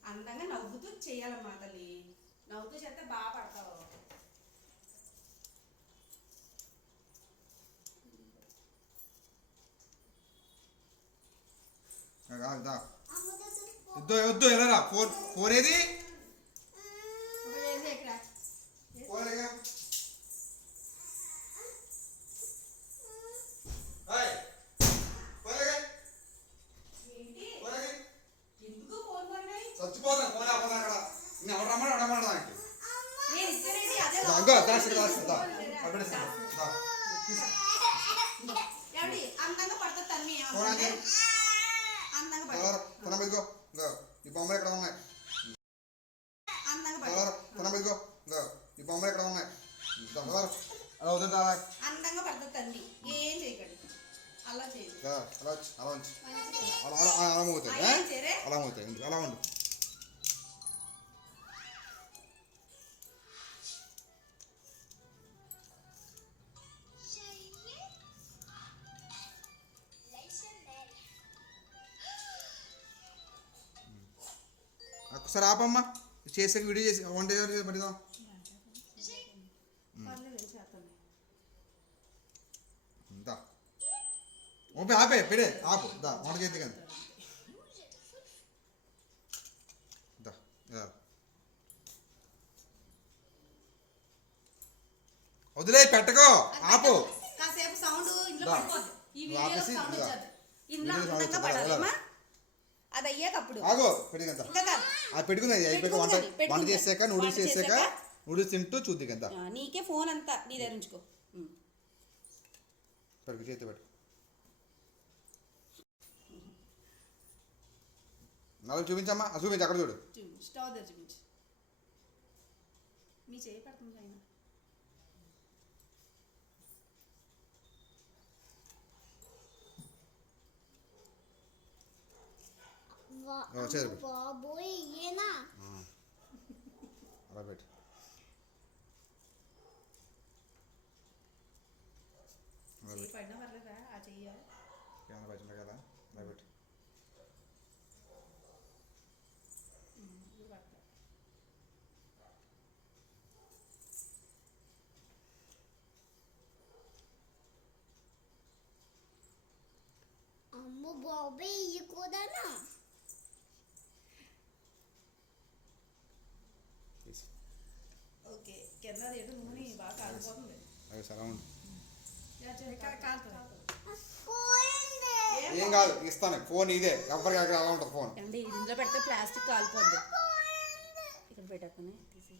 అందంగా నవ్వుతూ చేయాలమ్మా తల్లి నవ్వుతూ చేస్తే బాగా పడతావు దా అమ్మ దగ్గర వద్దు వద్దు ఎలా ఫోన్ ఫోన్ ఏది ఇక్కడ ఫోన్ ఏగా? ఏయ్, ఫోన్ ఏగా? ఏంటి ఫోన్ ఏగా? ఎందుకు ఫోన్ కొన్నాయి చచ్చిపోతాను ఫోన్ ఆపదా అక్కడ నేను ఎవరు రమ్మని దానికి నేను ఇచ్చానండి అదే ఇంకో దాసి దా అప్పుడే దా ఏమండి అందంగా పడుతుంది తన్ని ఫోన్ అది అందంగా పడుతుంది తన మీదకో ఇంకో ఈ బొమ్మలు ఎక్కడ ఉన్నాయి అందంగా పడుతుంది తన మీదకో ఇంకో ఈ బొమ్మలు ఎక్కడ ఉన్నాయి అలా వద్దా అందంగా పడుతుంది తన్ని ఏం చేయకండి అలా చేయదు అలా వచ్చి అలా ఉంచి అలా అలా అలా మోగుతాయి ఏం చేయరే అలా మోగుతాయి ఎందుకు అలా ఉండు ఒకసారి ఆపమ్మా చేసాక వీడియో చేసి వంట పడిదాం పర్లేదు చేస్తాను దా ఓపే ఆపే పెడే ఆపు దా వంట చేద్ది కదా దా ఇలా. వదిలే పెట్టకో ఆపు కాసేపు సౌండ్ ఇంట్లో దా. పడిపోద్ది ఈ నువ్వు వీడియోలో ఆపేసి సౌండ్ ఇదిగో. వచ్చేది ఇందులో వీడియోలో అందంగా సౌండ్ వచ్చేది. పడాలమ్మా అది అయ్యాకప్పుడు ఆగో పెట్టి కదా ఇంకా కాదు. అది పెట్టుకుంది అయిపోయాక వంట పెట్టుకుంది. వంట చేసాక నూడిల్స్ వంట చేసాక చేశాక నూడిల్స్ తింటూ చూద్ది కదా నీకే ఫోన్ అంతా నీ దగ్గర ఉంచుకో పెట్టుకు చేతి పెట్టు నాలుగు చూపించమ్మా అది చూపించి అక్కడ చూడు స్టవ్ దగ్గర చూపించు మీ చేయి పడుతుంది ఆయన చేతి పెట్టు బాబోయ్ ఏనా అలా పెట్టు అలా చేయి పెట్టు పడినా పర్లేదా ఆ చెయ్య కెమెరా వచ్చింది కదా అలా పెట్టు అమ్మ బాబోయ్ ఇవి కూడానా తీసి ఓకే కింద ఏదో నూనె బాగా కాలిపోతుంది అవి సలా ఉండు కాలుతుంది పోయింది. ఏం కాదు ఇస్తాను ఫోన్ ఇదే ఎవరికి అక్కడ అలా ఉంటుంది ఫోన్ అండి ఇందులో పెడితే ప్లాస్టిక్ కాలిపోద్ది ఇక్కడ పెట్టకనే తీసి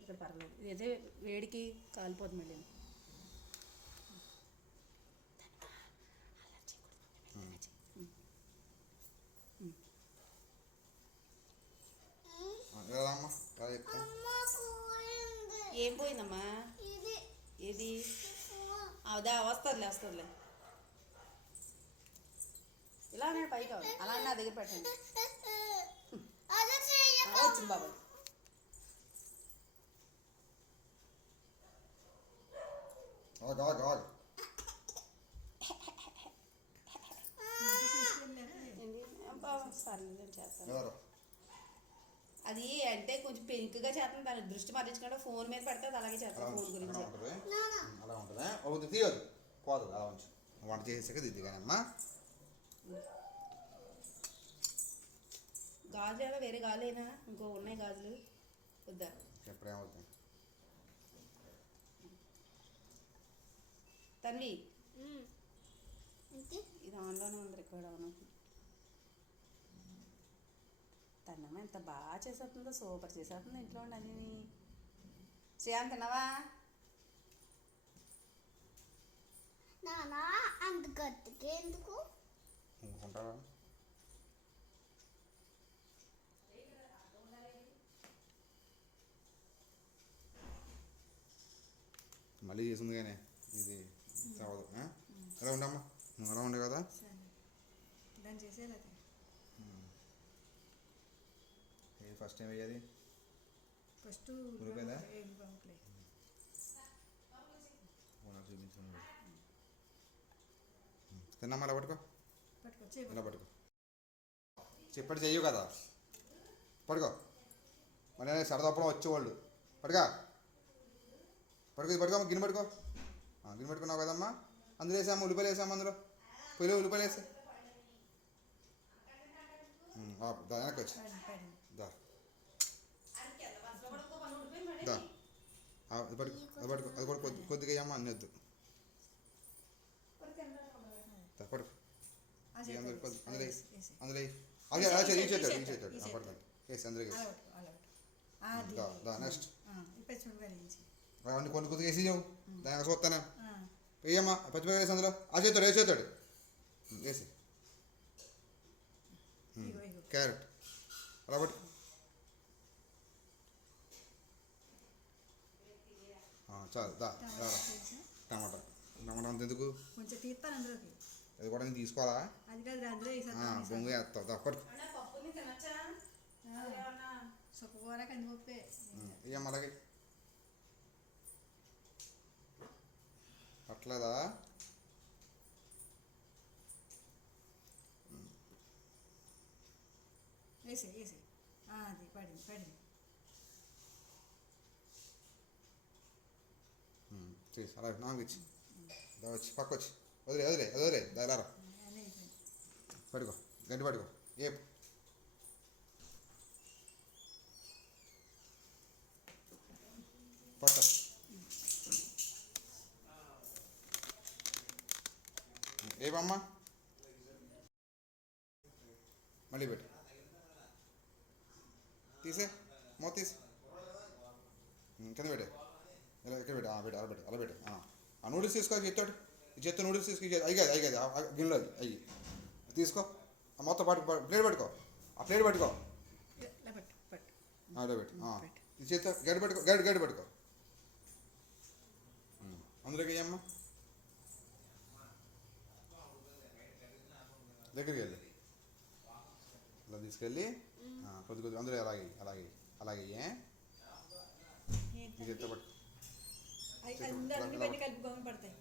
ఇక్కడ పర్లేదు ఇదైతే వేడికి కాలిపోద్ది మళ్ళీ ఎలా అమ్మా ఎలా చెప్తాను అమ్మ పోయింది. ఏం పోయిందమ్మా ఇది ఏది అదా వస్తుందిలే వస్తుందిలే ఇలా నేను పైకి అవ్వదు అలా నా దగ్గర పెట్టండి అదే చెయ్యకు. వచ్చింది బాబాయ్ ఆగు ఆగు ఆగు ఏంటి అబ్బా సర్లే నేను చేస్తాను ఎవరు అది అంటే కొంచెం పెంకుగా చేస్తాను దాని దృష్టి మరలించకుండా ఫోన్ మీద పెడితే అది అలాగే అలా చేస్తాను ఫోన్ ఉంచు గురించి అలా ఉంటుంది అలా ఉంటుంది అవుతుంది తీయదు పోదు అలా ఉంచు వంట చేసాక దిద్ది కానీ అమ్మా గాజులు ఏమైనా వేరే గాజులేనా ఇంకో ఉన్నాయి గాజులు వద్దా ఎప్పుడేమవుతుంది తన్వి ఏంటి? ఇది ఆన్లోనే ఉంది రికార్డ్ అవును తన్నమ్మ ఎంత బాగా చేసేస్తుందో సూపర్ చేసేస్తుంది ఇంట్లో ఉండి అన్నీ శ్రేయాన్ తిన్నావా నానా అంత గట్టిగా ఎందుకు ఊరుకుంటావా మళ్ళీ చేసింది కానీ ఇది చావదు. ఎలా ఉండమ్మా, నువ్వు అలా ఉండే కదా. సరే దాన్ని చేసేయాలి. ఇది ఫస్ట్ టైం అయ్యేది. ఫస్ట్ ఉల్లిపాయలా? బాగుంటుంది. చూపించాను. తిన్నామా, ఇలా పట్టుకో, పట్టుకొచ్చి ఇలా పట్టుకో. చెప్పటి చెయ్యు కదా, పడుకో. మళ్ళీ సరదాపురం వచ్చేవాళ్ళు. పడుగా, పడుకో, ఇది పడుకో, గిన్నె పడుకో. గిన్నె పట్టుకున్నావు కదమ్మా, అందులో వేసాము ఉల్లిపాయలు, వేసాము అందులో పొయ్యిలో ఉల్లిపాయలు వేసి దా వెనక్కి వచ్చి దా దా. అది పడుకో, అది పడుకో, అది కూడా కొద్దిగా వేయమ్మా, అన్నీ వద్దు. దా పడుకో, అందులో అందులో అందులో అదే అలా చేయి, ఈ చేతాడు, ఈ చేతాడు. పడుకోండి, వేసి అందులో వేసి దా దా. నెక్స్ట్ అవన్నీ కొన్ని కొద్దిగా వేసి ఇవ్వు, దాని చూస్తాను. వేయమ్మా, పచ్చిమిరపకాయ వేసి అందులో ఆ చేతాడు, ఏ చేతాడు వేసి. క్యారెట్ అలా పట్టు. చాలు దా దా. టమాటా, టమాటా అంత ఎందుకు, కొంచెం తీస్తాను అందులోకి. అది కూడా నేను తీసుకోవాలా. అది కాదు అందులో బొంగు వేస్తావు, దా పట్టు. సుఖకూర కందిపప్పే. ఇయ్యమ్మ అలాగే అట్లేదా. వేసే వేసే అది పడింది పడింది. చేసి అలా నాకు ఇచ్చి దా, వచ్చి పక్క వచ్చి వదిలే వదిలే అది వదిలే దాలారా. అన్నీ అయిపోయింది. పడుకో, గంటి పడుకో. ఏ పట్ట ఏమమ్మా, మళ్ళీ పెట్టు, తీసే మూత తీసి కింద పెట్టే. ఇలా ఇక్కడ పెట్టు, పెట్టు అలా పెట్టు, అలా పెట్టు. ఆ నూడిల్స్ తీసుకో, చేత్తోటి ఈ చేత్తో నూడిల్స్ తీసుకు. అయ్యి అయ్యి గిన్నెలో అయ్యి తీసుకో. ఆ మొత్తం ప్లేట్ పట్టుకో, ఆ ప్లేట్ పట్టుకో, ఇలా పట్టు పట్టు. అలా పెట్టు. ఈ చేత్తో గడ్డి పట్టుకో, గడ్డి పట్టుకో. అందులోకి అయ్యమ్మా, దగ్గరికి వెళ్ళి ఇలా తీసుకెళ్ళి కొద్ది కొద్ది అందులో అలాగే అలాగే అలాగే ఈ చేత్తో పట్టు. అన్ని పెట్టి కలుపుకొని పడతాయి.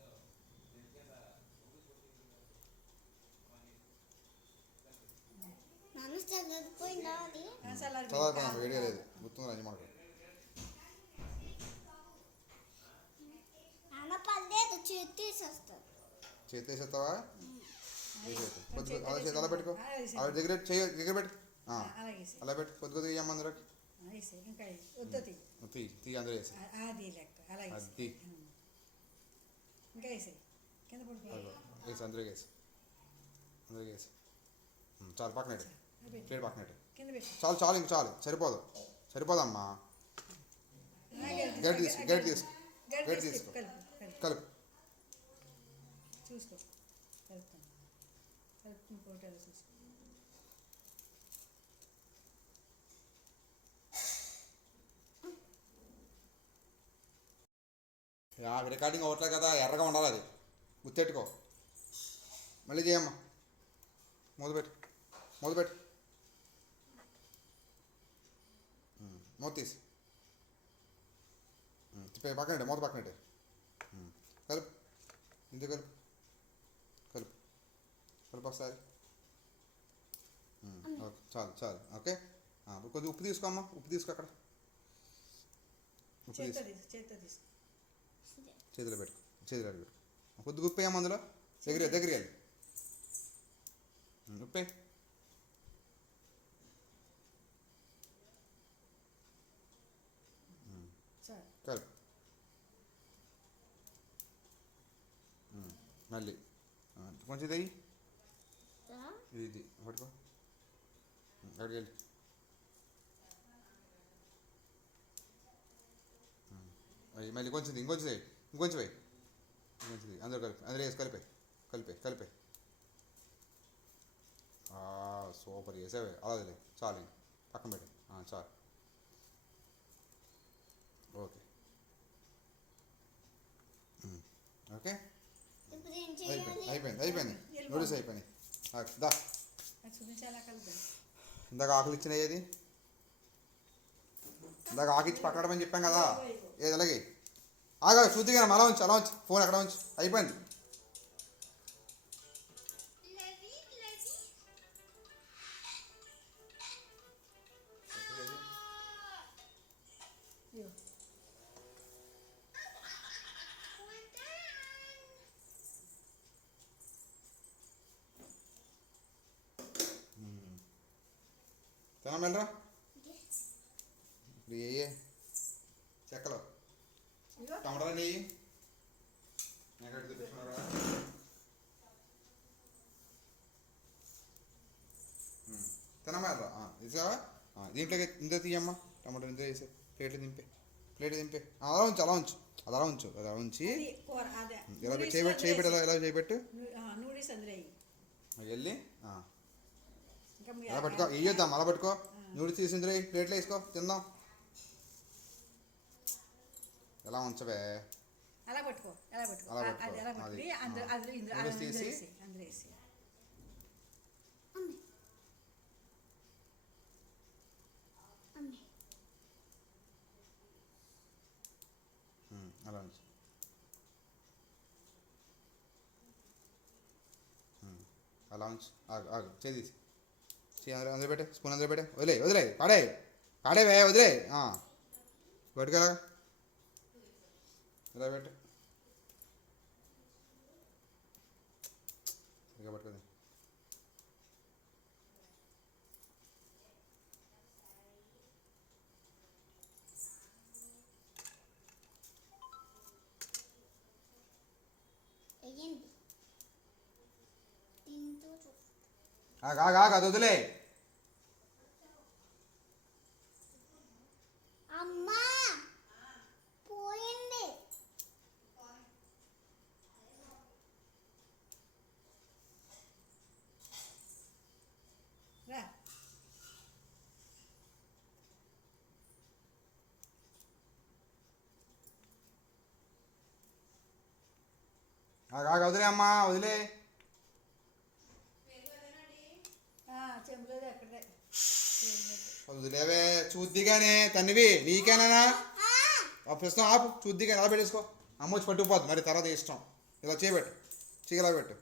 నాన్న చల్లకపోయిందా అది? చదవకుండా వేడిగా లేదు, గుర్తుంది రంజి మాకు. నాన్న పర్లేదు, చేతి తీసేస్తారు. చేతి వేసేస్తావా, కొద్ది కొద్ది అలా చేతి అలా పెట్టుకో. అవి దగ్గర దగ్గర పెట్టు, అలా పెట్టు. కొద్ది కొద్దిగా వేయమ్మ అందులోకి. ఇంకా వద్దు తీ అందులో వేసి అది లెక్క అలాగే అది ఇంకా వేసాయి కింద పడుకో. వేసి అందులోకి వేసి అందులోకి వేసి చాలు. పక్కనట్టు ప్లేట్ పక్కనట్టు కింద పెట్టి చాలు చాలు, ఇంక చాలు, సరిపోదు సరిపోదమ్మా. గడ్డి తీసుకో, గడ్డి తీసుకో, గడ్డి తీసుకో, కలుపు. చూసుకో కలుపుతాను, కలుపుకుని ఫోటోలు చూసుకో. రికార్డింగ్ అవ్వట్లేదు కదా, ఎర్రగా ఉండాలి, అది గుర్తెట్టుకో. మళ్ళీ చేయమ్మా, మూతపెట్టు మూతపెట్టు, మూత తీసి పక్కనట్టే, మూత పక్కనట్టే. కలుపు, ఇందుకు కలుపు, కలుపు కలుపు ఒకసారి. ఓకే చాలు చాలు. ఓకే కొద్దిగా ఉప్పు తీసుకోమ్మా, ఉప్పు తీసుకో అక్కడ. ఉప్పు తీసుకో, చేతిలో పెట్టుకో, చేతిలో పెట్టు. కొద్దిగా ఉప్పు వేయమ్మ అందులో, దగ్గరికి వెళ్ళి ఉప్పే. కలుపు. మళ్ళీ కొంచెం ఇది ఇది పట్టుకో, అక్కడికి వెళ్ళి మళ్ళీ కొంచెం ఇంకొంచెం ఇంకొంచెం వేయి, ఇంకొంచెం అందులో కలిపి, అందులో వేసి కలిపే కలిపే కలిపే. సూపర్ చేసావే, అలాగే చాలు, పక్కన పెట్టు. చాలు, ఓకే. ఓకే ఇప్పుడు ఏం అయిపోయింది చేయాలి? అయిపోయింది అయిపోయింది నూడిల్స్ అయిపోయినాయి దా అది చూపించాలా కలదు ఇందాక ఆకలి ఇచ్చినాయి ఏది ఇందాక ఆకిచ్చి పక్కడమని చెప్పాం కదా ఏది అలాగే ఆగా చూద్దిగా అలా ఉంచి ఫోన్ అక్కడ ఉంచి అయిపోయింది లవి లవి ఇదిగో. తినమెళ్ళరా ఇప్పుడు ఏ చెక్కలు ఇదిగో టమాటాలు నెయ్యి నేను ఎక్కడ తెప్పించుకున్నారా తినమెళ్ళరా ఇసావా దీంట్లోకి ఇంత తీయమ్మా టమాటాలు ఇంత వేసే ప్లేట్ దింపే అలా ఉంచు అలా ఉంచి అది కూర అదే ఇలా చేయబెట్టు ఎలా చేయబెట్టు నూడిల్స్ అందులో వేయి. వెళ్ళి ఇంకా అలా పట్టుకో ఇయ్యొద్దాం అలా పట్టుకో నూడిల్స్ తీసిందిరే ప్లేట్లో వేసుకో తిందాం ఎలా ఉంచవే అలా పట్టుకో ఎలా పట్టుకో అలా పట్టుకో. అది ఎలా పట్టుకుని అది. అందులో అందులో ఇందులో నూడిల్స్ అందులో తీసి. వేసి అందులో వేసి అమ్మే అలా ఉంచు అలా ఉంచు ఆగు చేసి అందులో పెట్టే స్పూన్ అందులో పెట్టే వదిలే పాడేవే వదిలే పట్టుకెలా ఇలా పెట్టు సరిగా పట్టుకుంది వేయండి తింటూ చూ ఆగు అది వదిలే అమ్మా పోయింది రా వదిలే అమ్మా వదిలే చెంబులో ఎక్కడే వదిలేవే చూద్దిగానే తన్నివి నీకేనా ప్రస్తుతం ఆపు చూద్దిగానే అలా పెట్టేసుకో అమ్మ వచ్చి పట్టుకుపోద్దు మరి తర్వాత ఇష్టం ఇలా చేయబెట్టు చీగలా పెట్టు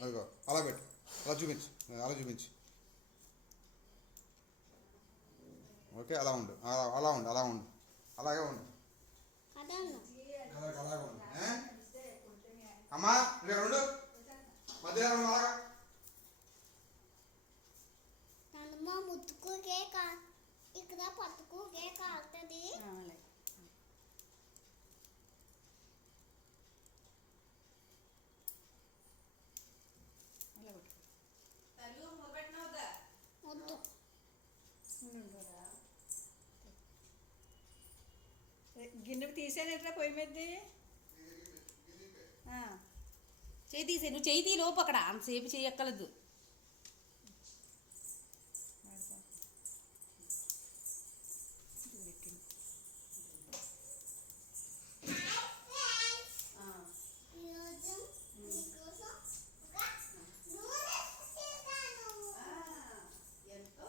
అదిగో అలా పెట్టు అలా చూపించు ఓకే అలా ఉండు అలాగే ఉండు కదను అలాగే ఉండు అమ్మా ఇక్కడ ఉండు మధ్యలో అలాగా నన్ను ముత్తుకుకే ఇక్కడ పట్టుకుకే కాలుతుంది అలాగే అలా పట్టుకో వద్దు ఉండురా. గిన్నె తీసేనట్రా పొయ్యి మీద చేయి తీసే నువ్వు చేయి తీ లోపు అక్కడ అంతసేపు చేయక్కలదు ఈరోజు మీకోసం ఒక నూనె చేశాను.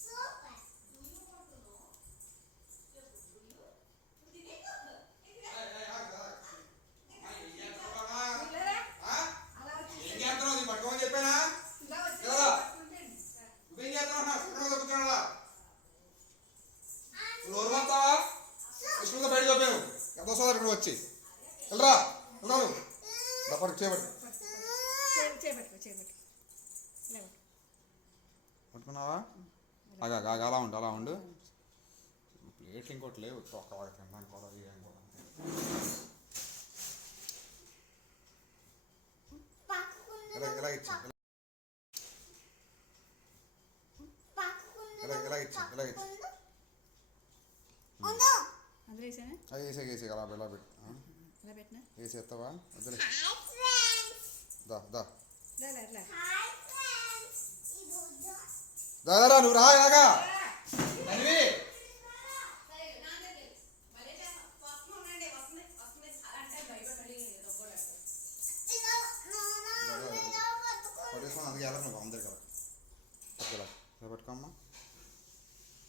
సూపర్ ఏం చేస్తున్నావు నీ పట్టుకోమని చెప్పానా కదా నువ్వేం చేస్తున్నావు సుఖంగా కూర్చోడా నోరు మొత్తావా ఇష్టంతో బయట చెప్పాను ఎంత వస్తుందో ఇక్కడ వచ్చి వెళ్ళరా వెళ్దాను దప్పటికి చేయబడి చేపట్టుకో ఇలా పట్టుకో. పట్టుకున్నావా అలా ఉండు ప్లేట్లు ఇంకోటి లేవు ఒక్క తినడానికి కూడా ఏం కూడా ఇలా ఇచ్చి ఇలా ఇచ్చి అది వేసే అలా ఇలా పెట్టు ఇలా పెట్టినా వేసేస్తావా వద్దులే హాయ్ ఫ్రెండ్స్ దా దా లే హాయ్ ఫ్రెండ్స్ ఈరోజు దా నువ్వు రా ఇలాగా అనివి ఇలా నాన్న ఇలా పట్టుకో పట్టేసుకొని అందుకే వెళ్ళకు నువ్వు అందరికి ఇలా పట్టుకోమ్మా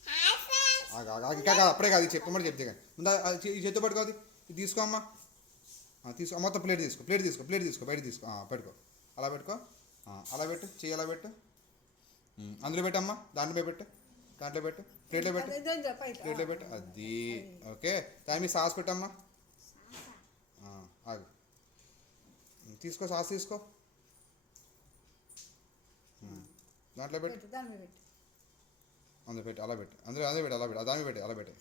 హాయ్ ఫ్రెండ్స్ ఇంకా కాదు అప్పుడే కాదు చెప్పమని చెప్తే కానీ ముందు ఈ చేతితో పట్టుకో అది ఇది తీసుకో అమ్మా తీసుకో మొత్తం ప్లేట్ తీసుకో బయట తీసుకో పెట్టుకో అలా పెట్టుకో అలా పెట్టు చెయ్యి అలా పెట్టు అందులో పెట్టమ్మా దాంట్లో పెట్టు ప్లేట్లో పెట్టు అది ఓకే దాని మీద సాస్ పెట్టమ్మా ఆగు తీసుకో సాస్ తీసుకో దాంట్లో పెట్టు దాని మీద పెట్టు అందులో పెట్టి అలా పెట్టి అందులో అదే పెట్టి అలా పెట్టి దాని పెట్టి అలా పెట్టి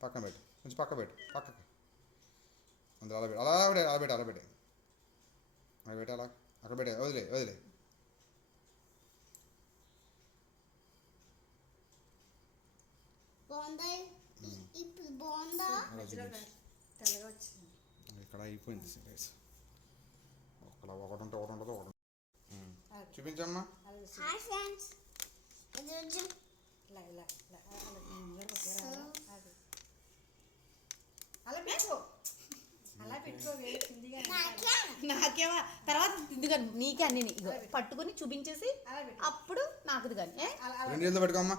పక్కన పెట్టి కొంచెం పక్కకి అందులో అలా పెట్టి అలా పెట్టి అలా అక్కడ పెట్టే వదిలే బాగుందా ఇప్పుడు బాగుందా తెల్లగా వచ్చింది ఇక్కడ అయిపోయింది రైస్ ఒకటి ఉండదు చూపించమ్మా హాయ్ ఫ్రెండ్స్ ఈరోజు అలా పెట్టుకో వేసిందిగా నాకేమో తర్వాత ఇదిగా నీకే అన్ని ఇగో పట్టుకొని చూపించేసి అలా పెట్టు అప్పుడు నాకుది కానీ రెండు నీళ్ళు పెట్టుకోమ్మా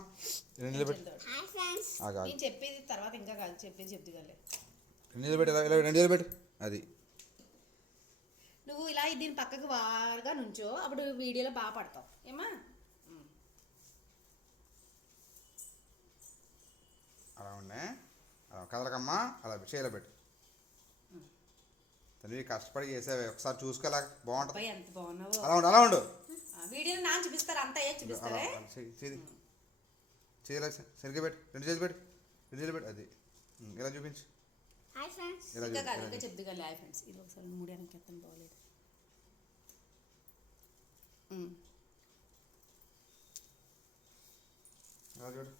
రెండు నీళ్ళు పెట్టు హాయ్ ఫ్రెండ్స్ నేను చెప్పేది తర్వాత ఇంకా కాదు చెప్పేది చెప్తు కానీ రెండు నీళ్ళు పెట్టు ఇలా రెండు నీళ్ళు పెట్టు అది నువ్వు ఇలా దీని పక్కకు వారుగా నుంచో అప్పుడు వీడియోలో బాగా పడతావు ఏమా అలా ఉండే అలా కదలకమ్మా అలా చేయలో పెట్టు తల్లి కష్టపడి చేసేవి ఒకసారి చూసుకోలే బాగుంటుంది అబ్బాయి ఎంత బాగున్నావో అలా ఉండు వీడియోలో నాన్న చూపిస్తారు అంతా ఏ చూపిస్తారే చేయలే సరిగ్గా పెట్టు రెండు చేతులు పెట్టు అది ఇలా చూపించు హాయ్ ఫ్రెండ్స్ ఇలా ఇంకా కాదు చూపించు ఇంకా చెప్దు కానీ హాయ్ ఫ్రెండ్స్ ఇది ఒకసారి మూడేళ్ళకి ఎత్తను బాగోలేదు ఇలా చూడు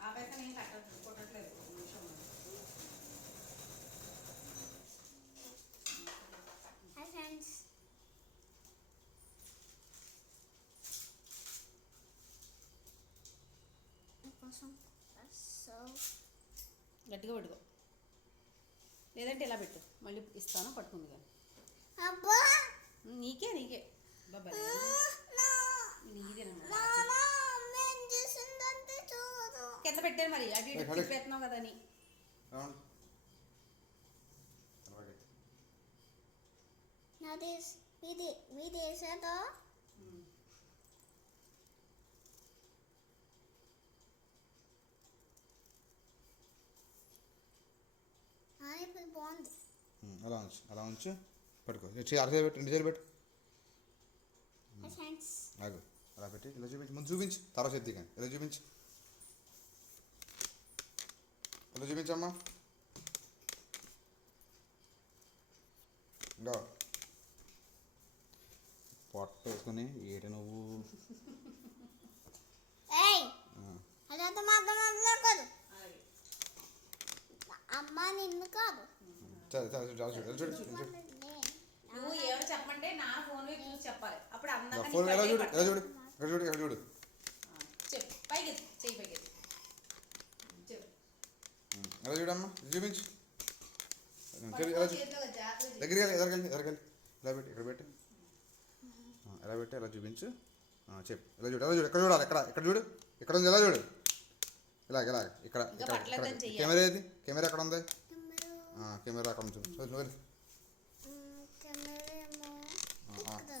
ఆపైతే నేను కొట్టట్లేదు నిమిషం హాయ్ ఫ్రెండ్స్ కోసం సో గట్టిగా పట్టుకో లేదంటే ఇలా పెట్టు మళ్ళీ ఇస్తాను పట్టుకుంది కానీ అబ్బా నీకే బాబా నీదేనమ్మా నానా నేను చేసిందంటే చూడు కింద పెట్టాను మరి అటు ఇటు తిప్పేస్తున్నావు కదా అని నాది మీది వేసాదో ఇప్పుడు బాగుంది అలా ఉంచు పట్టుకో అరచేది పెట్టు రెండు చేతులు పెట్టు హాయ్ ఫ్రెండ్స్ ఆగు అలా పెట్టి ఇలా చూపించు ముందు చూపించు తర్వాత చెప్తే కానీ ఇలా చూపించు ఇలా చూపించమ్మా ఇంకా పొట్ట వేసుకొని ఏటి నువ్వు ఏయ్ అదంతా మాట్లాడకూడదు అమ్మ నిన్ను కాదు చూడు నువ్వు ఏమైనా చెప్పమంటే నా ఫోన్ వైపు చూసి చెప్పాలి అప్పుడు అందంగా ఫోన్ ఎలా నీకు చూడు బయట ఇక్కడ చూడు చెప్పు పైకి చెయ్యి పైకి చెప్పు ఎలా చూడమ్మా చూపించు ఎలా చూ చేతిలో జాగ్రత్త దగ్గరికి ఎదరికెళ్ళి ఇలా పెట్టి ఇక్కడ పెట్టి ఎలా పెట్టి ఎలా చూపించు చెప్పు ఎలా చూడు ఎక్కడ చూడాలి ఎక్కడ చూడు ఇక్కడ ఉంది ఎలా చూడు ఇక్కడ ఇంకా పట్టలేదని చెయ్యాలి. కెమెరా ఏది కెమెరా ఎక్కడ ఉంది కెమెరా అక్కడ ఉంది నువ్వు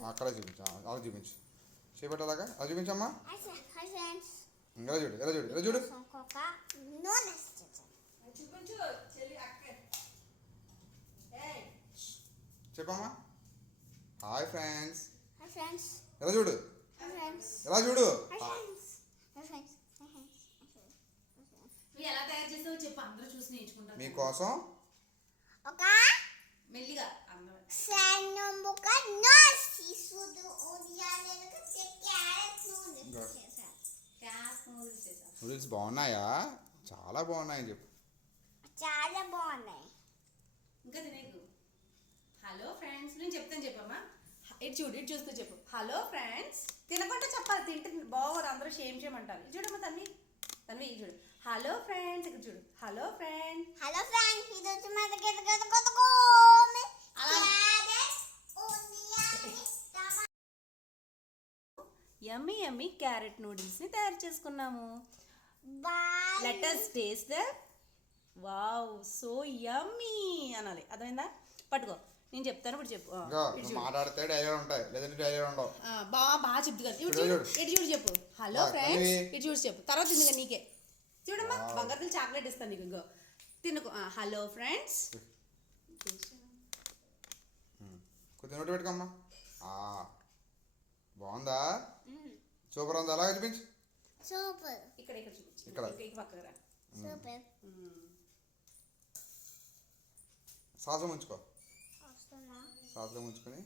అక్కడ చూపించు అలా చూపించు చేపట్టు అలాగా అలా చూపించమ్మా హాయ్ ఫ్రెండ్స్ ఎలా చూడు ఇంకొక నూనె చూపించు చెల్లి అక్క చెప్పమ్మా హాయ్ ఫ్రెండ్స్. Hi friends. ఎలా చూడు, హాయ్ ఫ్రెండ్స్. ఎలా చూడు. Hi friends. Hi friends. Hi friends. నువ్వు ఎలా తయారు చేస్తావో చెప్పు, అందరూ చూసి నేర్చుకుంటారు. మీకోసం ఒక మెల్లిగా అందరూ. సన్న ముక్క నోస్ తీసుడు ఓడియాలకు క్యారెట్ నూనె చేసా. క్యాస్ నూడిల్స్ చేసా. నూడిల్స్ బాగున్నాయా? చాలా బాగున్నాయని చెప్పు. చాలా బాగున్నాయి. ఇంకా తినేకు. హలో ఫ్రెండ్స్, నేను చెప్తాను చెప్పమ్మా. ఇటు చూడు, ఇటు చూస్తూ చెప్పు. Hello friends. తినకుండా చెప్పాలి, తింటే బాగోదు, అందరూ షేమ్ చేయమంటారు. ఇది చూడమ్మా తన్వి, తన్వి ఇది చూడు. హలో ఫ్రెండ్స్, ఇక్కడ చూడు. Hello friend. హలో ఫ్రెండ్స్, ఇది వచ్చి మన దగ్గర కొత్తకోమే క్యారెట్ ఓడియాలు టమాటా. యమ్మీ యమ్మీ క్యారెట్ నూడిల్స్ని తయారు చేసుకున్నాము. Bye. Let us taste the. Wow, so yummy అనాలి. అర్థమైందా? పట్టుకో, నేను చెప్తాను, ఇప్పుడు చెప్పు. ఇంకా నువ్వు మాట్లాడితే డైలాగ్ ఉంటాయి, లేదంటే డైలాగ్ ఉండవు. బాగా చెప్తు కదా. ఇటు చూడు, ఇటు చూడు చెప్పు. హలో ఫ్రెండ్స్, ఇటు చూడు చెప్పు. తర్వాత తిందిగా నీకే. చూడమ్మా, బంగారు చాక్లెట్ ఇస్తాను నీకు. ఇంకో తినుకో. Hello friends. కొద్దిగా నోటి పెట్టుకోమ్మా. బాగుందా? సూపర్ ఉందా? అలాగే చూపించు. సూపర్. ఇక్కడ ఇక్కడ చూపించు. ఇక్కడ. ఇక్కడ పక్కకు రా. సూపర్. సాసం ఉంచుకో. వస్తున్నా. సాసం ఉంచుకొని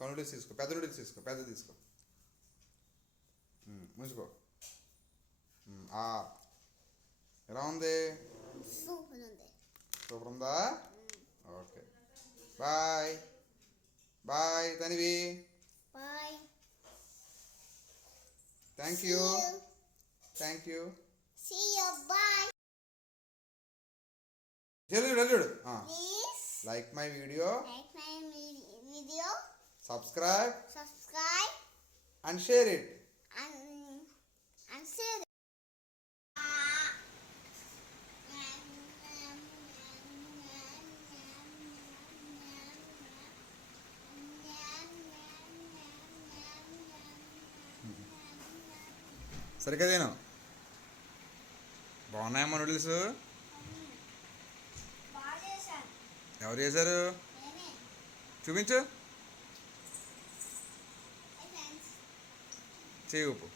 నూడిల్స్ తీసుకో, పెద్ద నూడిల్స్ తీసుకో, పెద్ద తీసుకో. ముంచుకో. ఎలా ఉంది? సూపర్ ఉంది. సూపర్ ఉందా? Okay, bye bye Tanivi. Bye. Thank you, thank you. See you. Bye. చూడు. Please like my video, like my video, subscribe subscribe, and share it. and share. సరిగ్గా తిను. బాగున్నాయమ్మా నూడిల్స్. బాగా చేశాను. ఎవరు చేశారు? నేనే. చూపించు. Hey friends. చేయి ఊపు.